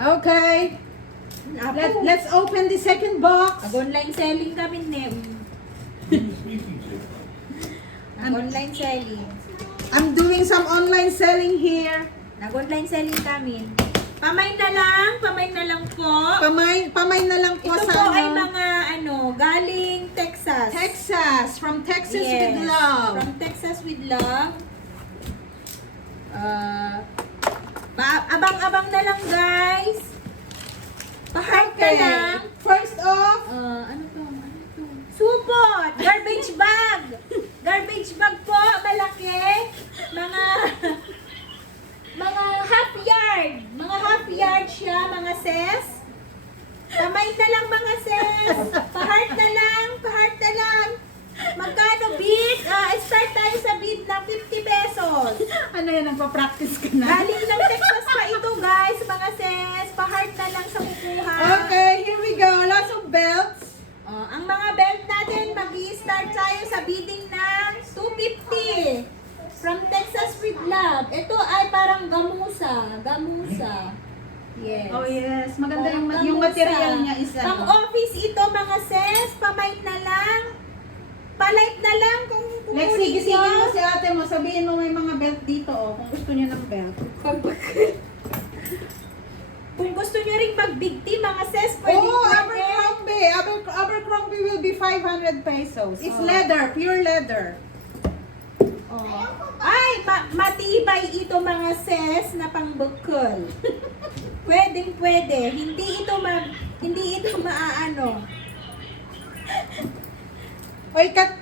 Okay. Let's open the second box. Nag-online selling kami, Nem. Nag-online selling. I'm doing some online selling here. Nag-online selling kami. Pamay na lang po. Pamay na lang po Ito sa po ay mga galing Texas. Texas. From Texas Yes, with love. From Texas with love. Abang-abang na lang, guys. Pa-heart na lang. First off, Ano to? Supot! Garbage bag! Garbage bag po, malaki. Mga half yard. Mga half yard siya, mga sis. Kamay na lang, mga sis. Pa-heart na lang, pa-heart na lang. Magkano bid? Start tayo sa bid na 50 pesos. ano yan, nagpa-practice ka na? Galing ng Texas pa ito, guys, mga sis. Pa-heart na lang sa kukuha. Okay, here we go. Lots of belts. Ang mga belt natin, mag-i-start tayo sa bidding ng 250. From Texas with Love. Ito ay parang gamusa. Gamusa. Yes. Oh yes, maganda Parang yung gamusa. material niya is Pang office ito, mga sis. Pamight na lang. Palight na lang kung Next, kukunin sigisingin mo nyo. si ate mo, sabihin mo may mga belt dito, kung gusto niya ng belt. Kung gusto nyo ring mag-big team, mga sis, pwede Abercrombie! Abercrombie will be 500 pesos. It's leather, pure leather. Ay, matibay ito, mga sis, na pangbukol. Pwede. Hindi ito maaano. Oy, kat!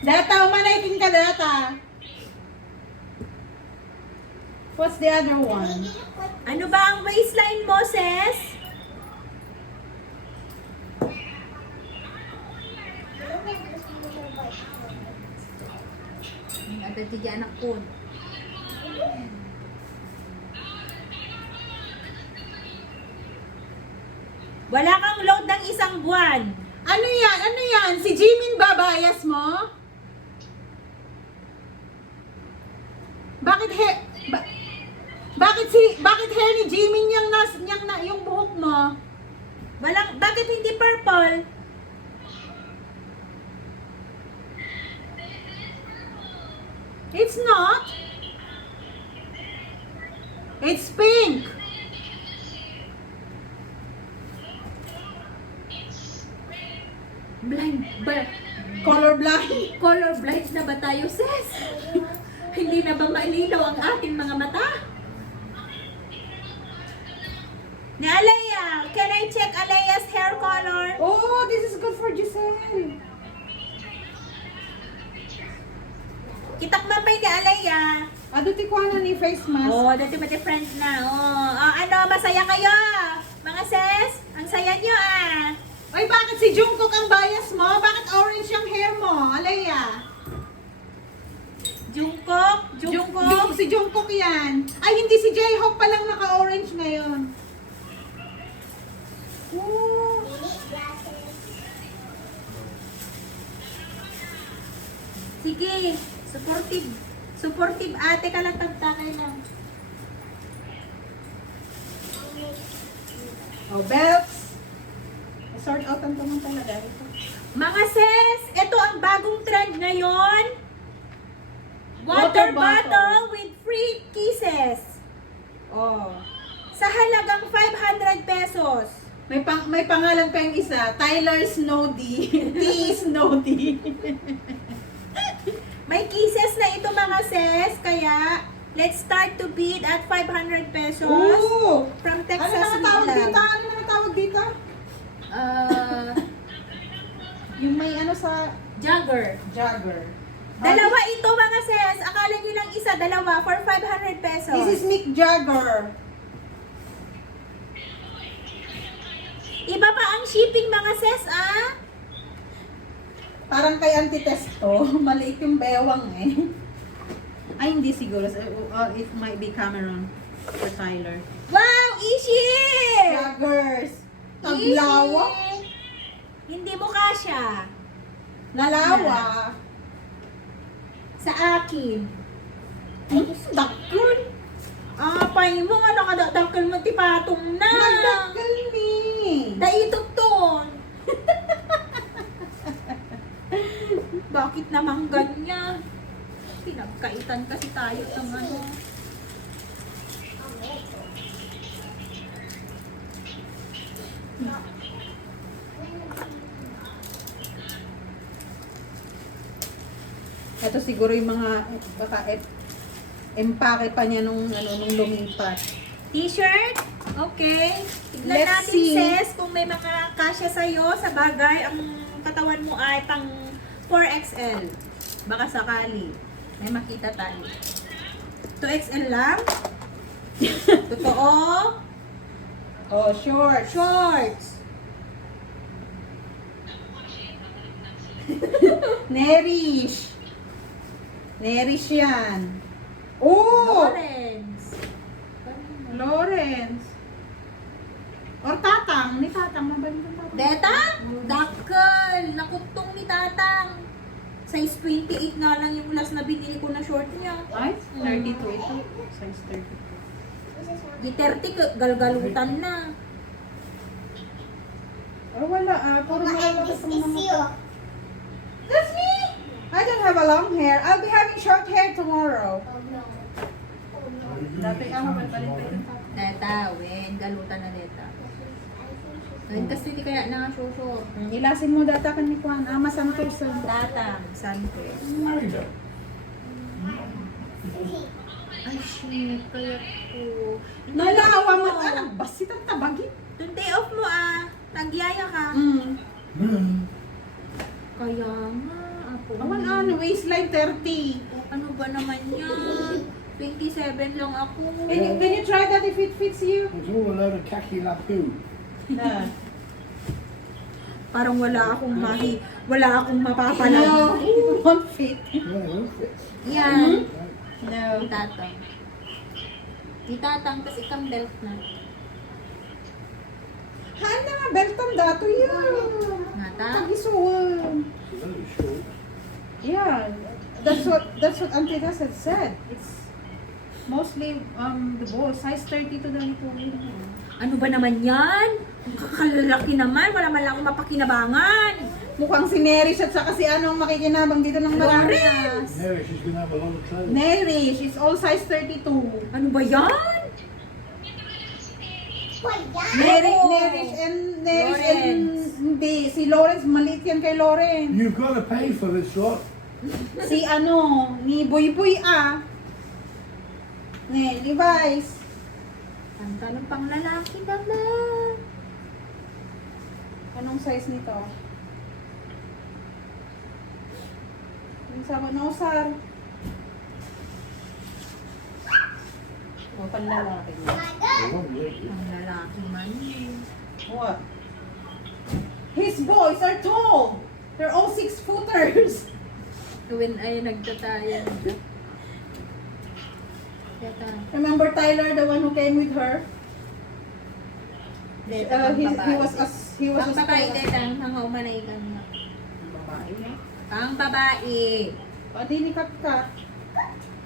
Data, umanaitin ka data. What's the other one? Ano ba ang waistline mo, sis? Ada tiga anak pun. Wala kang load ng isang buwan. Ano yan? Si Jimin ba bias mo? Bakit hair ni Jimin yung buhok mo? Bakit hindi purple? It's not. It's pink. Color blind. Color blind na ba tayo, sis? Hindi na ba malinaw ang ating mga mata? Ni Alaya, can I check Alaya's hair color? Oh, this is good for Giselle. Kitak mapay ni Alaya. Aduti ko na ni face mask. Dati ba friend na? Masaya kayo? Mga sis, ang saya nyo Oy, bakit si Jungkook ang bias mo? Bakit orange yung hair mo, Alaya? Jungkook? Si Jungkook yan. Ay, hindi si J-Hope palang naka-orange ngayon. Ooh. Sige, supportive ate ka lang, tagtakay lang. Oh, belts. Sort out ang naman talaga. Mga sis, ito ang bagong trend ngayon. Water Water bottle. bottle with free kisses. Sa halagang 500 pesos. May pangalan pa yung isa, Tyler Snowdy. T. Snowdy. May kisses na ito, mga sis, kaya let's start to bid at 500 pesos. Ooh. From Ano Texas naman tawag Midland. dito? Ano naman tawag dito? Yung may ano sa Jagger. jogger. Dalawa ito, mga sis. Akala nyo lang isa, dalawa for 500 pesos. This is Mick Jagger. Iba pa ang shipping, mga sis, Parang kay Antitest to. Maliit yung bewang eh. Ay, hindi siguro. It might be Cameron for Tyler. Wow, Ishi! Joggers. Taglawa. Ishi! Hindi mo kasya. Nalawa. Sa akin. Dakon. pay mo, nga nakadakdakal mo tipatong na. Nagdakgal ni. Daitot ton. Bakit naman ganyan? Pinagkaitan kasi tayo ng ano. Ito siguro yung mga, baka empake pa niya nung lumipat. T-shirt? Okay. Tignan Let's natin, see. sis, kung may mga kasya sa'yo. Sa bagay, ang katawan mo ay pang 4XL. Baka sakali. May makita tayo. 2XL lang? Totoo? Oh, short. Shorts. Nerish. Nerish yan. Oh! Lawrence. Lawrence. Or Tatang. Ni Tatang. Mabalik ang Tatang. Deta? Dakkel. Nakutong ni Tatang. Size 28 nga lang yung last na binili ko na short niya. Ay, 32 ito. Size 32. Di 30, galgalutan na. Oh, wala puro malalabas ang mga mata. That's me! I don't have a long hair. I'll be having short hair tomorrow. Dati ako, balbalin pa yung Tatang. Deta, wen, galutan na deta. Ngayon kasi hindi kaya nakashosho. Ilasin mo data kan ni Juan. Ama Santos. Tatang, Santos. Ay, shit, kaya ko. Nalawa mo. Anak, basit ang tabagi. Yung day off mo nagyaya ka. Kaya nga, ako. Awan waistline 30. Ano ba naman yan? 27 lang ako. Can you try that if it fits you? It's all a load of khaki lapoo. No. Parang wala akong wala akong No, mapapalag. it won't fit. No, it will fit. Yan. No. Itatang. Itatang, tas ikang belt na. Haan na nga, beltom dato yun. Nata? Pag-isuwan. It's very short. Yeah, that's what Auntie Gus had said. It's mostly the boys, size 32 daw ito. Ano ba naman yan? Ang kakalaki naman. Wala man lang akong mapakinabangan. Mukhang si Nerish at saka si ano ang makikinabang dito ng marami. Mary, she's going to have a lot of clothes. Nerish, it's all size 32. Ano ba yan? Nerish and hindi, si Lawrence, maliit yan kay Lawrence. You've got to pay for this lot. Si ano, ni Boy Boy Ne, Levi's. Ang tanong pang lalaki naman. Anong size nito? Yung sa Manosar. O, panlalaki mo. They won't let you. Ang lalaki man. What? His boys are tall. They're all 6-footers. Tuwin ay nagtatayan. Teta. Remember Tyler, the one who came with her? He was Pang a babae, scholar. teta. Mga umanay ka na. Babae niya. Pang babae. Pati ni Kat-Kat.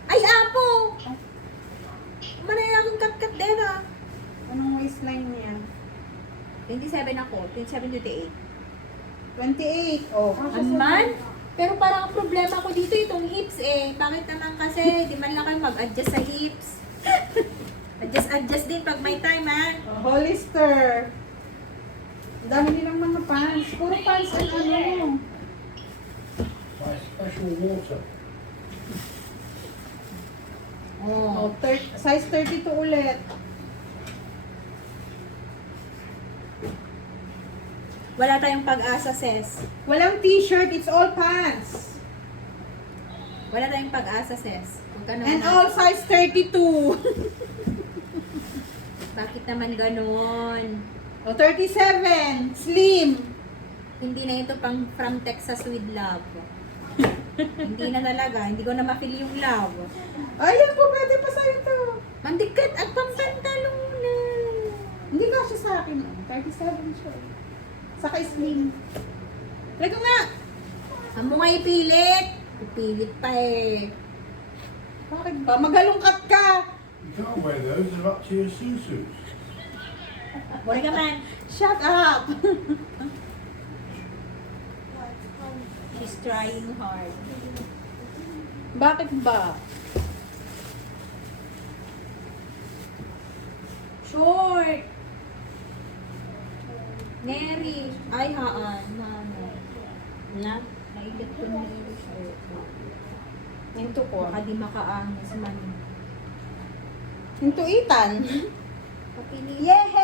Ay, apo! Umanay akong kat-kat din Anong waistline niya? 27 ako. 27-28. 28. Oh, Ano man? Pero parang ang problema ko dito itong hips Bakit naman kasi? Di man lang kayo mag-adjust sa hips. Adjust din pag may time Hollister. Ang dami nilang mga pants. Puro pants and ano. Buy special water. Oh. Size 32 ulit. Wala tayong pag-asa, sis. Walang t-shirt, it's all pants. Wala tayong pag-asa, sis. Huwag ka naman And all size 32. Bakit naman ganon? O, 37. Slim. Hindi na ito pang from Texas with love. Hindi na talaga. Hindi ko na ma-feel yung love. Ayan po, pwede pa sa'yo to. Mandikat at pampantalunan. Hindi ka siya sa akin. 37 siya. Saka slim. Try ko nga. Ang mo nga ipilit. Ipilit pa Bakit ba? Magalungkat ka. can't wear those, they're up to your susus. Wala ka man. Shut up! She's trying hard. Bakit ba? Short! Neri. Ay, haan. Mano. Na? Nailit ko na yung short. Into ko. Baka di makaangas man. Into itan. Papili. Yay!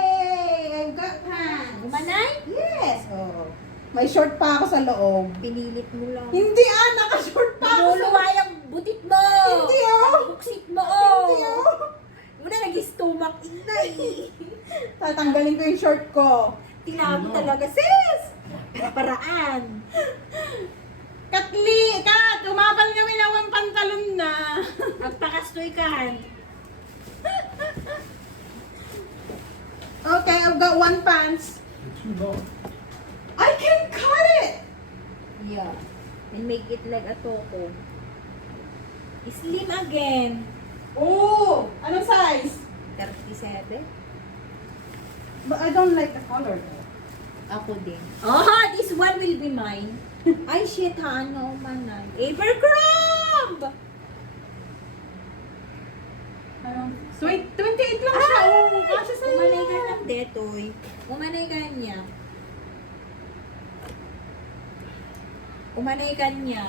I've got pants. Umanay? Yes! Oh. May short pa ako sa loob. Pinilit mo lang. Hindi naka-short pa ako sa Pinuluwa yung butit mo! Hindi, oh. Buksit mo, oh! Hindi, oh. Muna nag-stomach in na eh. Tatanggalin ko yung short ko. Tinabi talaga, sis! Paraan. Katli! Kat! Umabal kami na ang pantalon na. Magpakastoy kan. Okay, I've got one pants. They're too long. I can cut it! Yeah. And make it like a toko. Slim again. Oh! Anong size? 37. But I don't like the color though. Ako din. Oh, this one will be mine. Ay, shit ha. Ano man. Abercrombie! Sweet, 28 lang siya. Oh, kasya sa'yo. Umanay ka ng detoy. Umanay ka niya. Umanay ka niya.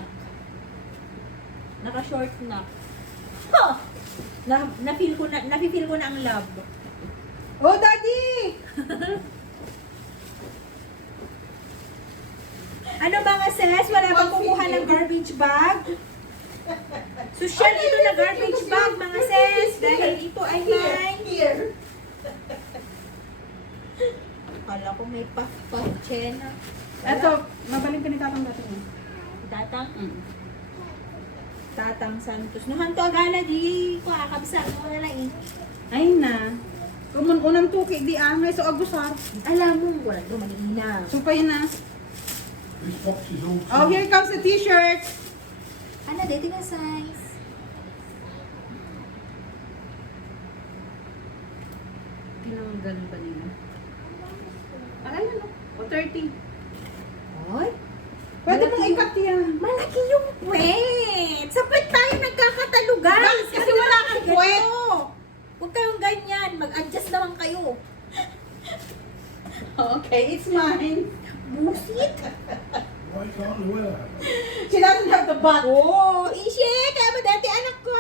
Naka-short na. Huh! Na-feel ko na ang love. Oh, Daddy! Ano ba nga, sis? Wala bang kumuha ng garbage bag? Social ito na garbage bag, mga sis. Dahil ito ay may... Here. Kala ko may puff-puff chena. Eto, mabaling ka ni Tatang dati mo. Tatang? Tatang Santos. Nuhan to agala di ko akabsat mo na lang eh. Ay na. Kumun unang tuki di angay so agusar. Alam mo, wala to manina. Supay na. This box is all too Oh, here comes the t-shirt. Ano, dito na size. Tinanggal ba nila? Ano no? O 30. Oy, Pwede Malaki mong yung- ikat yan. malaki yung puwet. Sa puwet tayo nagkakatalugan. Bakit? Kasi wala kang ganito. puwet. Huwag kayong ganyan. Mag-adjust naman kayo. Okay, it's mine. Busit. Why can't I wear that? She doesn't have the butt. Oh, Ishi, kaya ba dati anak ko?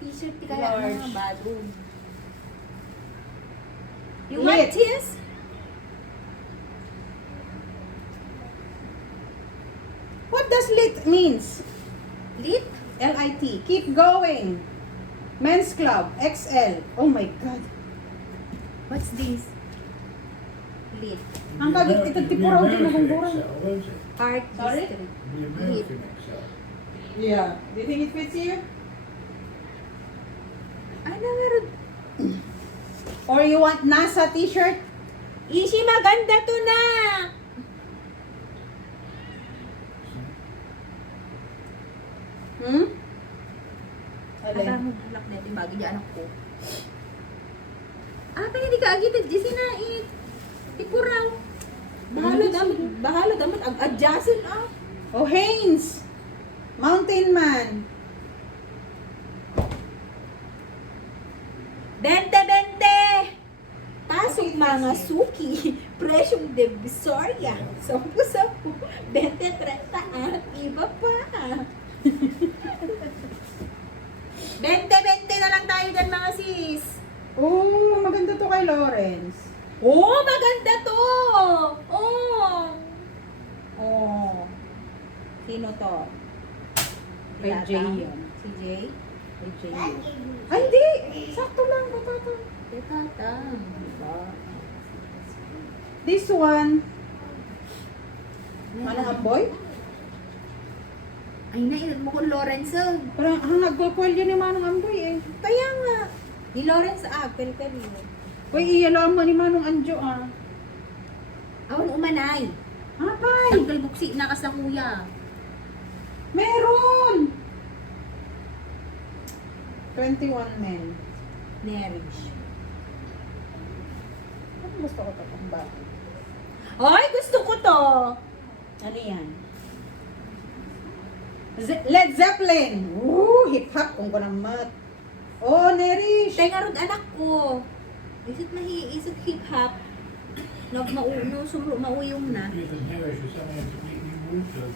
T-shirt di kaya Large. mga badong. You Lit. want this? What does lit means? Lit? L-I-T. Keep going. Men's Club, XL. Oh my God. What's this? Lit. Ang kagit ito, tipuraw din na gungguran. XL, won't it? Art Sorry? history. The American XL. Yeah. Do you think it fits here? Ano meron? Or you want NASA t-shirt? Ishi, maganda to na! Hmm? Aba Alin? mo bulak na ito, bagi di anak ko. Kaya hindi ka agitan, di sinait. Tikuraw. Bahala damat, ang-adjustin ah. Oh, Hanes. Mountain Man. 20-20! Pasok mga suki, presyong Divisoria. 10-10, 20-30 at iba pa. 20-20 na lang tayo dyan mga sis. Oh, maganda to kay Lawrence. Oh, maganda to! Oh! Oh. Sino to? Kay Yata. Jay yan. Si Jay? Kay Jay. Ay, hindi. Sakto lang. Batata. Tetang. Diba? This one. Manang amboy? Ay, nailan mo kung Lawrence. Ah. Parang nagkukwel yun ni Manang amboy eh. Kaya nga. Ni Lawrence Apple pero. Uy, iyalo mo ni Manong Anjo ah. Awan umanay. Apay! Tanggal buksi na ka sa kuya. Meron! 21 men. Nerish. Ano gusto ko ito pang bago? Ay, gusto ko to. Ano yan? Led Zeppelin! Woo! Hip-hop kung ko namat. Oh, Nerish! Tenga rod anak ko. Is it hip-hop? Mauyong na. Give them Harris or something to make you water.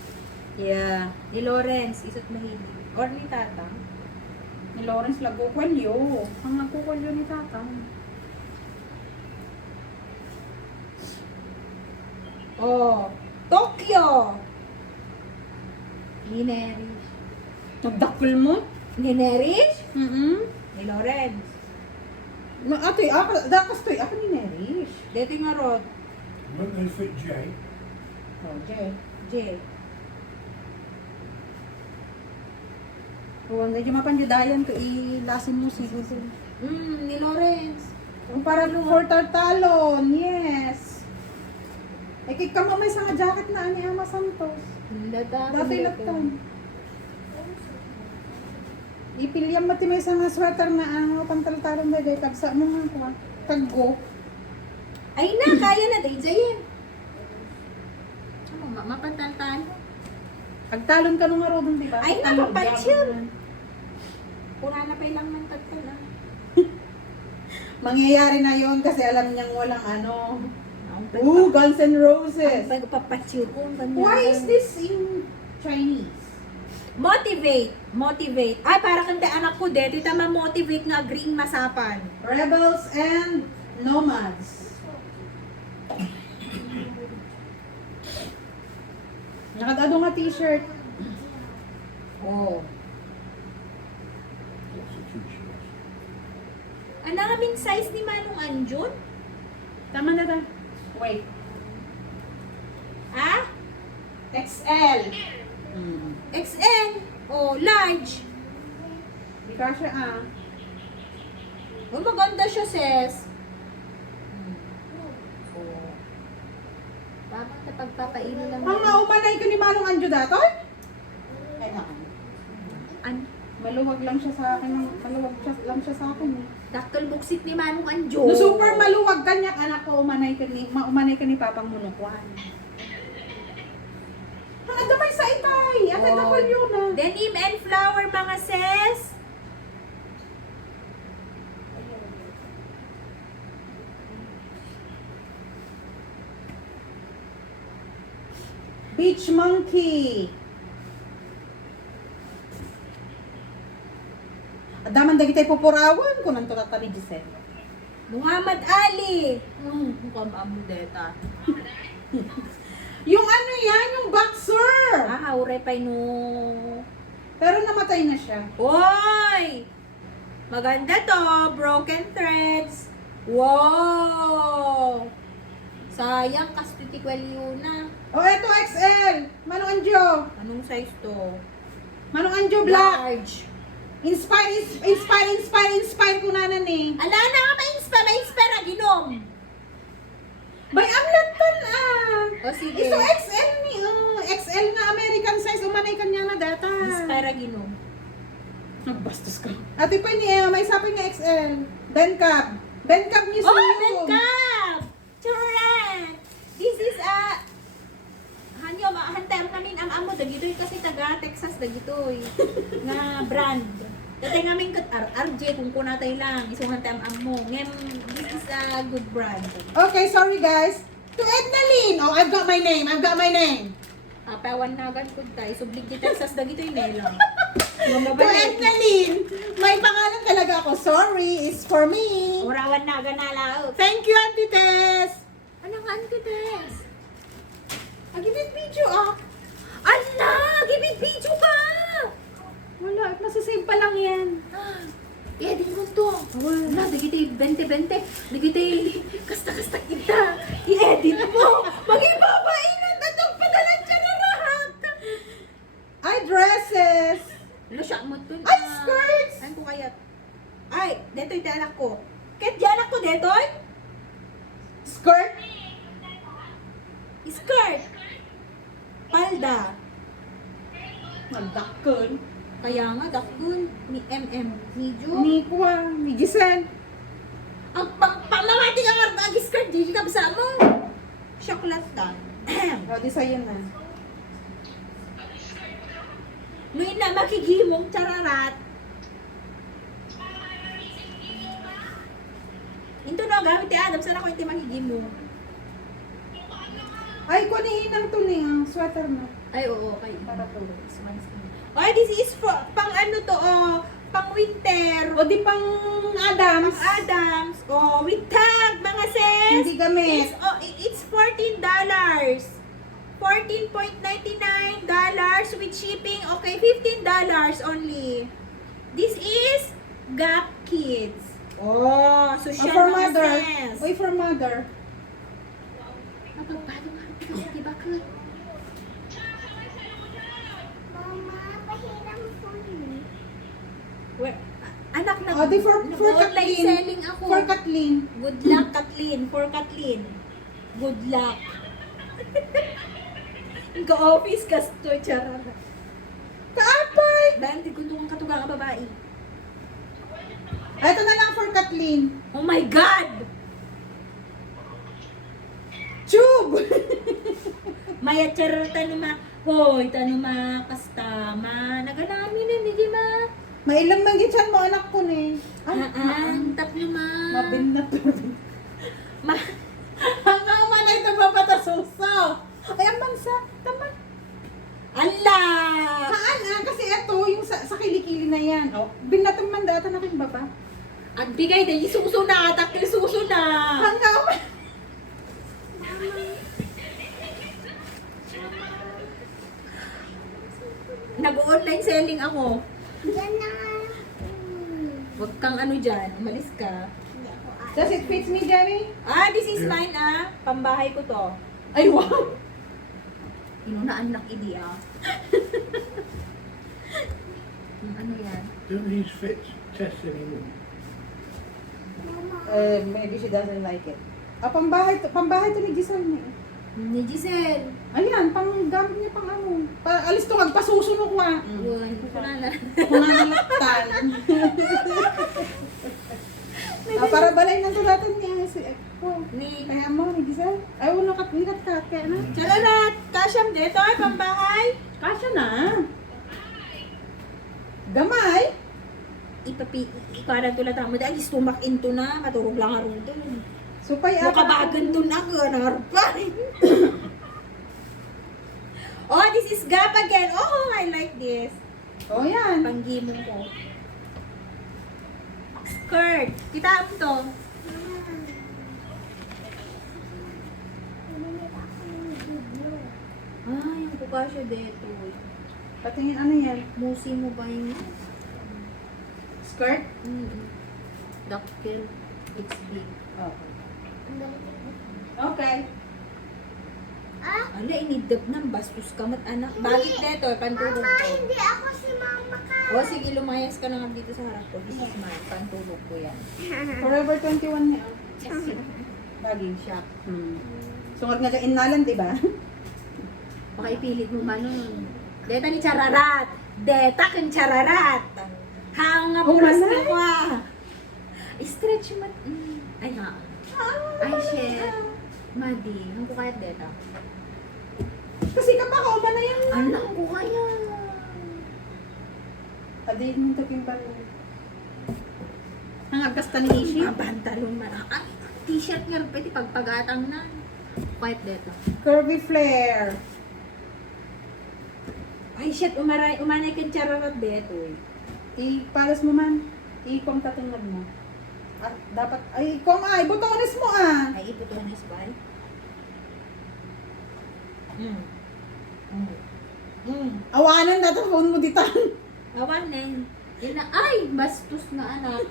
Yeah. Ni Lawrence, isot mahilig. Or ni Tatang. Ni Lawrence Lagukwalyo. Ang nagkukwalyo ni Tatang. Oh, Tokyo. Ni Nerish. Nagdakol mo? Ni Nerish? Ni Lawrence. Atoy, dakas to'y. Ako ni Nerish. Dito nga rod. Won't they fit Jay? Oh, Jay. J. Oh, hindi mapandidayan ko ilasin mo siguro. Ni Lawrence. Ang para for tartalon, yes. Eh, kay ka may nga jacket na ani Ama Santos. Dati latan. Ipiliam mati may nga sweater na ano, pantaltalon na day. Tagsa mo nga ko. Taggo. Ay na, kaya na day Jayen. Mapantantan. Agtalon ka nung arodon, di ba? Ay, napapatsyon. Pura na pa ilang man tagtala. Mangyayari na yon kasi alam niyang walang ano. Guns N' Roses. Ang papatsyon ko. Why is this in Chinese? Motivate. Ay, para kang anak ko dito, ita ma-motivate nga green masapan. Rebels and Nomads. Nakadado nga t-shirt. Oh. Lots of t-shirts. Ano kaming size ni Manong Anjun? Tama na ta. Wait. Ah? XL. XL? O, large? Di ka siya O, maganda siya, sis. Babang na pagpapaino lang. Ang naumanay ko ni Manong Anjo datoy? Ay nakan. Maluwag lang siya sa akin. Lang siya sa akin eh. Daktal buksit ni Manong Anjo. No, super maluwag kanyak anak ko umanay ka ni Papang Munukwan. Ang damay sa itay. Ang nagkakal yun ah. Denim and flower, mga sis. Beach Monkey. Adaman dagi tayo pupurawan ko nang tatali Giselle. Muhammad Ali. Mukhang amudeta. Yung ano yan, yung boxer. Haure pa no. Pero namatay na siya. Oy! Maganda to. Broken threads. Wow! Sayang, kastitikwaliw na. Oh, eto XL. Manong Anjo. Anong size to? Manong Anjo Black. Large. Inspire ko na eh. Ala na nga, ma-inspire, ginom. Bay, amlatan ah. O sige. Iso XL ni, XL na American size. Umanay kanya na data. Inspire, ginom. Nagbastos ka. Ate pa ni may sabi nga XL. Ben Cab Museum. Oh, Bencap! Churan! This is hanyo, hantay namin ang amo dagitoy kasi taga Texas dagitoy. Nga brand. Dati namin kat RJ kung kunatay lang isong hantay ang amo. Ngem, this is a good brand. Okay, sorry guys. To Ednalyn. Oh, I've got my name. Pawan nagan ko tayo. Sublig di Texas dagitoy nela. To Ednalyn. May pangalan talaga ako. Sorry, it's for me. Urawan nagan nala. Thank you, Auntie Tess. Anong antites? Agibit video ah. Ala! Gibig video ka! Wala, masasave pa lang yan. Edit mo to. Wala, digitay 20-20. Digitay kasta-kasta kita. I-edit mo. Mag-ibabainan. Tatong padalan siya na lahat. Ay, dresses. Ano siya mo to? Ay, skirts! Ano ko kaya? Ay, deto'y di anak ko. Kahit di anak ko, deto'y? Skirt. Skirt. Palda. Nagdakon. Kaya nga, dakun. Ni MM. Medyo. Ni Kuya, ni Giselle. Ang pamamati ka nga, ag-skirt, di ka basa mo. Chocolate dan. O, di sa'yo na. Ngayon na, makigimong chararat. Ito na, gamit ni Adam. Sana ko hindi makigimong. Ay, kunihin ng tuning ang sweater mo. Ay, oo, okay. Para to. Ay, this is for, pang ano to, pang winter. O, di pang Adams. Pang Adams. Oh, with tag, mga sis. Hindi gamit. It's $14. $14.99 with shipping. Okay, $15 only. This is Gap Kids. Oh, so siya for mga mother. sis. Uy, for mother. Paano nga ito? Di ba ka? Well, anak na. O, di for Nag-online Kathleen. selling ako. For Kathleen. Good luck, Kathleen. For Kathleen. Good luck. Ka-office ka to, charot. Kaapay! Dahil di ko itong katugang ang babae. Ito na lang for Kathleen. Oh my God! Tube! Maya charot tanuma. Hoy, tanuma kastama. Naganami na, hindi ma. Mailang manggitsan mo anak ko ni. Ang tap numa. Mabinat. Ma. Hanggang man ay nagpapatasuso. Ay, ang bansa. Tama. Allah! Haan kasi ito, yung sa kilikili na yan. Oh, binatang mandata na kin baba. Ang bigay din, isuso na, takil suso na. Hanggang man. Nag-online selling ako. Yan na nga. Huwag kang ano dyan, umalis ka. Does it fit me, Jerry? This is mine Pambahay ko to. Ay, wow. Inunaan ng idi Yung ano yan? Don't these fits test anymore? Maybe she doesn't like it. Pambahay to ni Giselle niya. Ni Giselle. Ayan, pang gamit niya pang ano. Alis to, magpasusunok nga. Yun, wala na. Mangalaktan. Para balay na to natin niya. Ni Kaya mo, ni Giselle. Ay, wala ka, hindi ka kaya na. Chararat! Kasyam dito ay pambahay. Kasya na. Gamay. Ikaran to lang tamo. Dahil stomach into na. Maturog lang aron to. Supay Mukabagan to na. Ganarpan. Oh, this is Gap again. Oh, I like this. Oh, yan. Panggimong ko. Skirt. Kita mo to. Yung kukasya dito. Patingin ano yan? Musi mo ba yung Skirt? Duckbill? It's big. Okay. Okay. Ala, inidab ng bastos ka mat anak. Bakit dito? Pantulog Mama, ko. hindi ako si Mama ka. O sige, lumayas ka na nga dito sa harap ko. This is mine. Pantulog ko yan. Forever 21 niya. Baging shock. Sungod nga dyan inalan, di ba? Baka ipilit mo ba nun? Deta ni Chararat. Deta kang Chararat. Hanga puras Wala. na ko Stretch mo. Ay ha. Ay shit. Madi. Ang ko kaya deta. Kasi kapakauma na yan. Anak ko kaya. Adayin mo taping balo. Ang agasta ni Ishi. Pantalon man. Ay, t-shirt nga pwede pagpagatang na. Quiet deta. Curvy flare. Ay shit, umanay kang Chararat dito eh. Ipalas mo man. Ikong tatingnan mo. At dapat, ay, botones mo ah. Ay, iputuhan na sabay. Awanan na ito phone mo dito. Awanin. Yun na, ay, bastos na anak.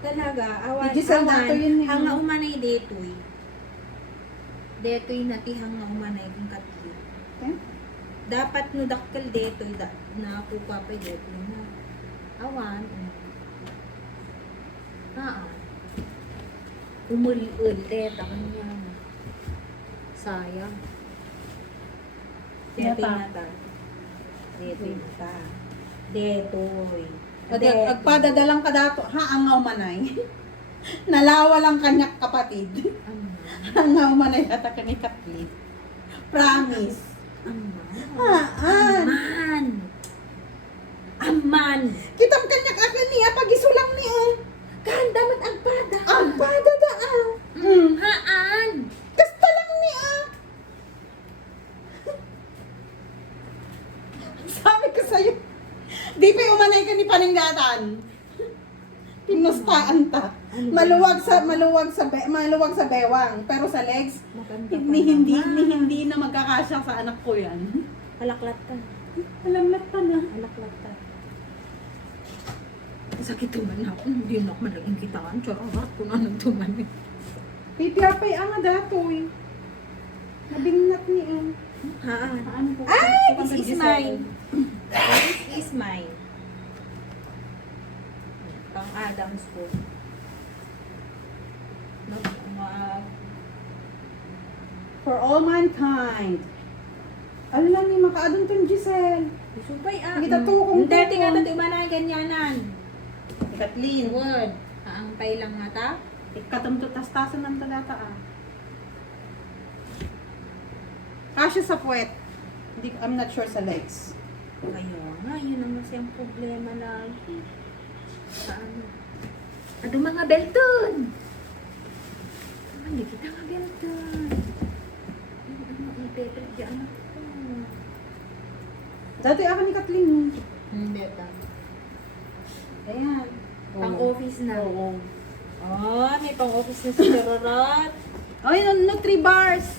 Talaga, awan. Giselle, dato yun eh. Hanga umanay detoy. Detoy nati hanga umanay kung katli. Okay? Dapat no dakkel detoy na kupa pa detoy na. Awan. Umuli-ul deta kanya. Sayang. Detoy Yata. nata. Detoy nata. Detoy. Agpadadalang ka dato, ha, angaw manay. Nalawa lang kanyak kapatid. Angaw manay ata ka ni Kathleen. Promise. Haan. Aman. Aman. Kitam kanyak akin niya, pag-isulang niya. Kahandamat ang pada. Agpadadaan. Haan. Kasta lang niya. Sabi ko sa'yo, di pa umanay ka ni paninggatan. Pinustaan ta. Maluwag sa bewang, pero sa legs, hindi na magkakasya sa anak ko yan. Alaklat ka. Alam pa na. Alaklat ka. Sakit tuman ako. Hindi na ako malaging kitaan. Charot kung anong tuman. Pipiyapay ang datoy. Nabingnat niya. Haan. Ano po? Ay, this is mine. This is mine. Pang Adams po. For all mankind. Ano lang ni makaadon tong Giselle. Subay ah. Kita tukong Hindi, tingnan natin umana ganyanan. Kathleen. Word. Ang pay lang nga ta. Ikatam to tastasan ng talata ah. Kasya sa puwet. I'm not sure sa legs. Kaya nga, yun ang kasi ang problema na sa ano. Ano mga belton? Hindi kita nga belton. Ano, ipepet di anak ko. Dati ako ni Kathleen. Hindi ta. Ayan. Pang office na. Oo. Oh, may pang office na si Charot. Oh, yun, Nutri bars.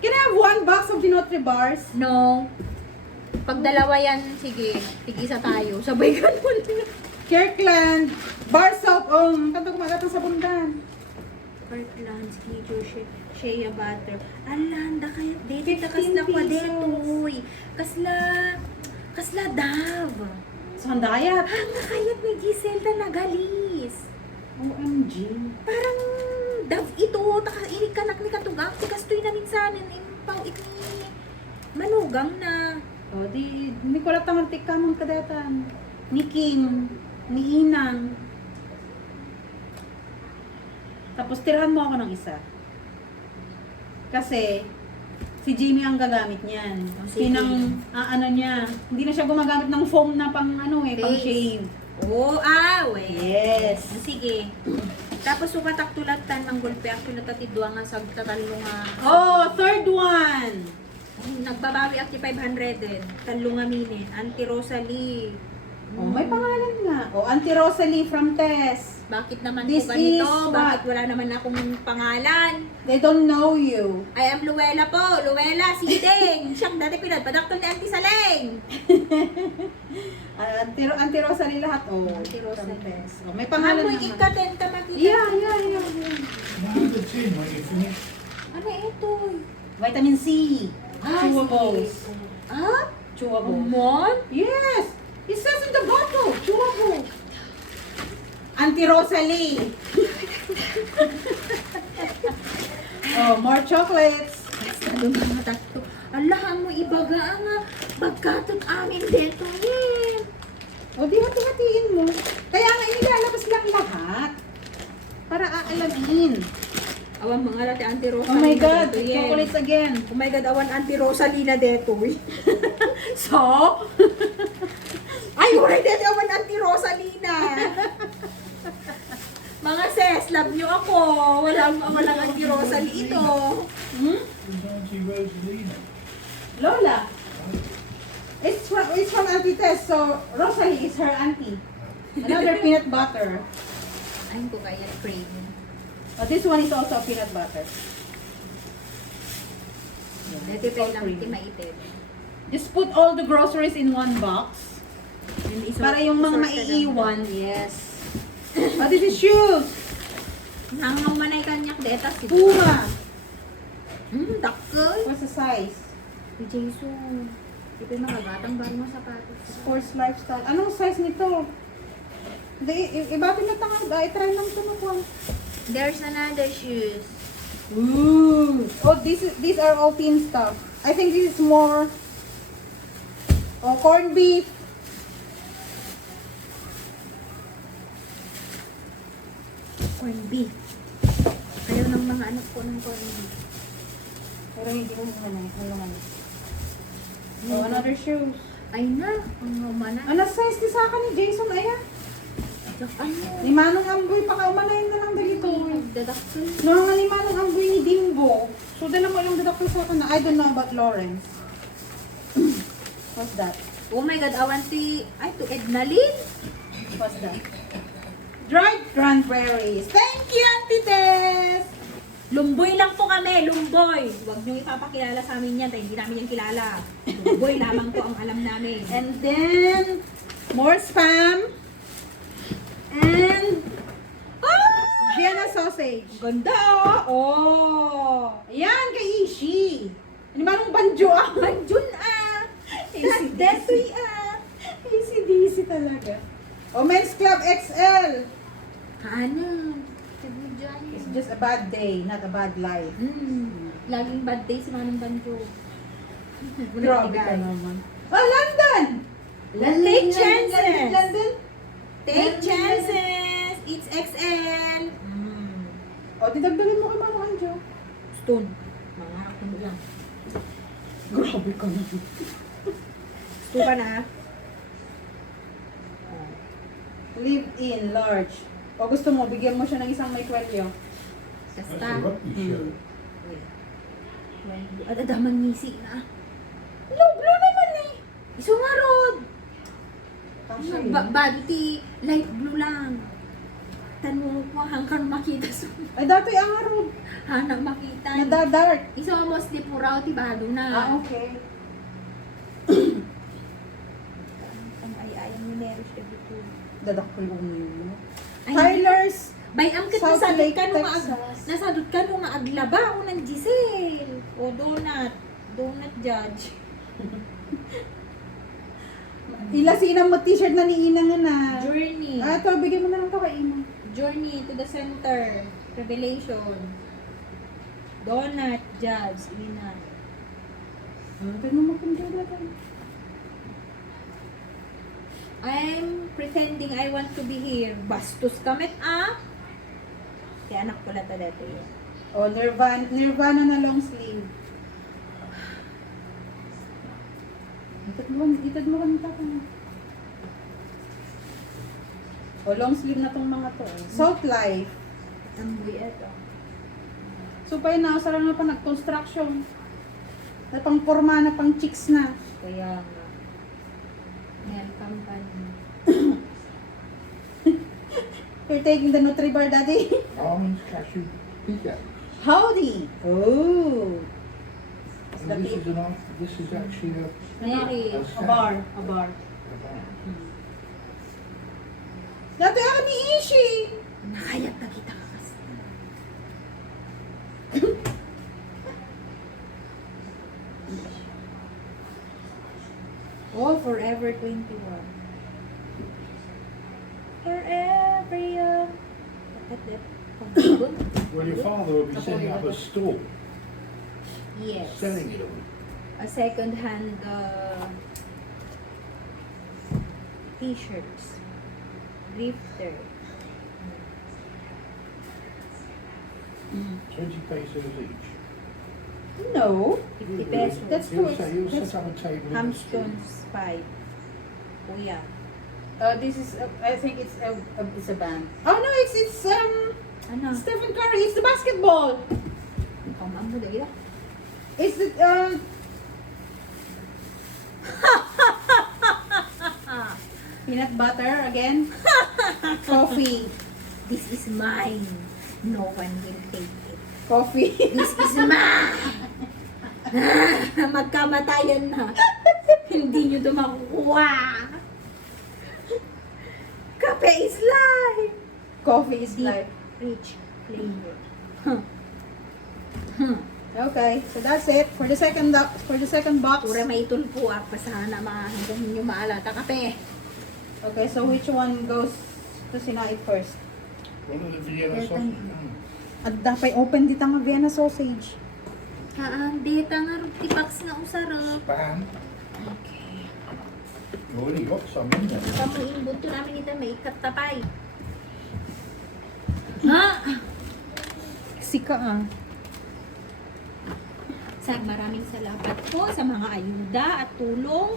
Can I have one box of the Nutri bars? No. Pag dalawa yan, sige. Tig-isa tayo. Sabay ganun. Kirkland. Bar soap. Oh, kanto kumagatang sa bundan. Kirkland, Skechers, Shea Butter. Alanda kaya. Dito 15 kasla kwa pesos. detoy. Kasla Dove. Sandayat. Hanga kayat ni Giselle talaga, Liz. OMG. Parang Dove ito. Inig kanak ni katugang. Tikastoy na minsanin. Pang it ni manugang na. O, di ko lang tamantik ka mong kadatan. Ni Kim, ni Inang. Tapos tirahan mo ako ng isa. Kasi, si Jimmy ang gagamit niyan. Oh, sige. Ano niya, hindi na siya gumagamit ng foam na pang ano eh, pang Base. shave. Oh, wait. Yes. Sige. Tapos sukatak tulatan ng gulpe ang tunatatidwa nga sa tatalo nga. Oh, third one. Nagbabawi ako 500 din. Talo nga minin. Auntie Rosalie. Oh, may pangalan nga. Oh, Auntie Rosalie from Tess. Bakit naman This po ganito? is what? Bakit wala naman akong pangalan? They don't know you. I am Luella po. Luella Siding. Siyang dati pinadpadakton ni Auntie Saleng. Auntie Rosalie lahat. Oh, Auntie Rosalie. from Tess. Oh, may pangalan Amoy naman. ikaten ka makita. Yeah. Now the tin when you finish. Ano ito? Vitamin C. sige. Chewables. Ah? Chewables. Amon? Yes! It says in the bottle. Chewable. Auntie Rosalie. Oh, more chocolates. Ano mga takto? Alahan mo ibaga nga. Pagkatot amin dito eh. O, di hati-hatiin mo. Kaya nga, inilalabas lang lahat. Para aalamin. Awan mga lati Auntie Oh Rosalina. my God, dito, yeah. chocolates again. Oh my God, awan Auntie Rosalina deto. So? Ay, uray dito awan Auntie Rosalina. Mga sis, love nyo ako. Walang Auntie Rosalie ito. Hmm? Who's Auntie Rosalina? Lola. It's from Auntie Tess, so Rosalie is her auntie. Another peanut butter. Ayun ko kaya craving. Oh, this one is also peanut butter. Dito tayo lang iti maitin. Just put all the groceries in one box. Para yung mga maiiwan, yes. Oh, this is shoes. Nangaw manay kanyak deta si Puma. Dakkel. What's the size? Si Jason. Ito yung mga batang bago mga sapatos. Sports lifestyle. Anong size nito? Ibatin na tangan. I-try lang ito na. There's another shoes. Ooh. Oh, these are all thin stuff. I think this is more. Oh, corned beef. corned beef. Ayaw ng mga anak ko ng corned beef. Pero hindi ko muna na. Oh, another shoes. Ay na, ang umana. Ano size di sa akin ni Jason? Ayan. Ano? Ni Manong Amboy, pakaumanayin na lang dito. Dadaktul. No, nga ni Manong Amboy ni Dimbo. So, dala mo yung dadakol sa akin na I don't know about Lawrence. What's that? Oh my God, awan to Ednalyn. What's that? Dried cranberries. Thank you, Auntie Tess! Lumboy lang po kami, lumboy. Huwag niyong ipapakilala sa amin yan, dahil hindi namin yan kilala. Lumboy lamang po ang alam namin. And then, more spam. And, Vienna sausage. Ganda oh! Ayan, kay Ishi. Ano ba nung banjo ah? Manjun ah! Detoy ah. AC/DC talaga. Oh, Men's Club XL. Ano? Sabi mo dyan. It's just a bad day, not a bad life. Laging bad day si Manong Banjo. Grabe ka naman. Oh, London! Take chances! London? Take chances! It's XL! O, didagdagan mo kay Mama Anjo. Stone. Mangarap mo lang. Grabe ka naman. Stone ka na. Live in, large. O gusto mo, bigyan mo siya ng isang may kwelyo. That's Basta. a rugby shirt. At adaman ngisi na. Blue naman eh. Iso nga rod! Kasha yun. Bago ti light blue lang. Tanong ko hanggang makita so. Ay, dati ang araw. Hanang makita. Nadadark. Iso mostly puraw ti bago na. Okay. Ang ay ni Nerish every two. Dadakol ko niyo. Ay, Tyler's Bayam kat South nasadot Lake, ka nung Texas. nasadot ka nung aglaba o ng Giselle. O donut. Donut judge. Ilasinan mo t-shirt na ni Ina nga na. Journey. Ah, ito, bigyan mo na lang to kay Ina. Journey to the center. Revelation. Donut judge. Ina. Pwede mo mag-enjoy na tayo. I'm pretending I want to be here. Bastos kamit ah. Kaya anak ko lang dati. O, Nirvana na long sleeve. Itad mo kami tako na. O, long sleeve na tong mga to. Salt Life. Ang buwet oh. So, pa yun na, sarang na pa nag-construction. Na pang forma na pang chicks na. Kaya nga. Welcome ka na. You're taking the Nutri-Bar, Daddy? Almonds, cashew, pecan. Howdy! Oh! And this is actually Mary. A bar. A bar. a bar. Dati ako ni Ishi! Nakayat na kita ka kasi. Oh, Forever 21. Forever young. Well, your father will be setting up a store, Yes. selling it all. A second-hand t-shirts. Drifter. 20 pesos each. No. 50 pesos. That's He'll too he'll that's- set up a table in the store. Hamstones 5. Kuya. This is, I think it's a band. Oh no, it's Ano? Stephen Curry. It's the basketball. Kamang mo dali ah. It's the, peanut butter again. Coffee. This is mine. No one will take it. Coffee. This is mine! Magkamatayan na. Hindi nyo ito makukuha. Kape is life. Coffee is Deep, life. rich flavor. Okay, so that's it for the second box. Pura may tulpo at pasana mga hanggang ninyo maalata kape. Okay, so which one goes to Sinaid first? One of the Vienna Yes, sausage. At dapat open dito nga Vienna sausage. Haan, dita nga rutipax nga usarap. Spam. Okay. You already got some in there. Kamu imbut to namin ito may ikatapay. Ha? Sexy ka ah. Maraming salamat po sa mga ayuda at tulong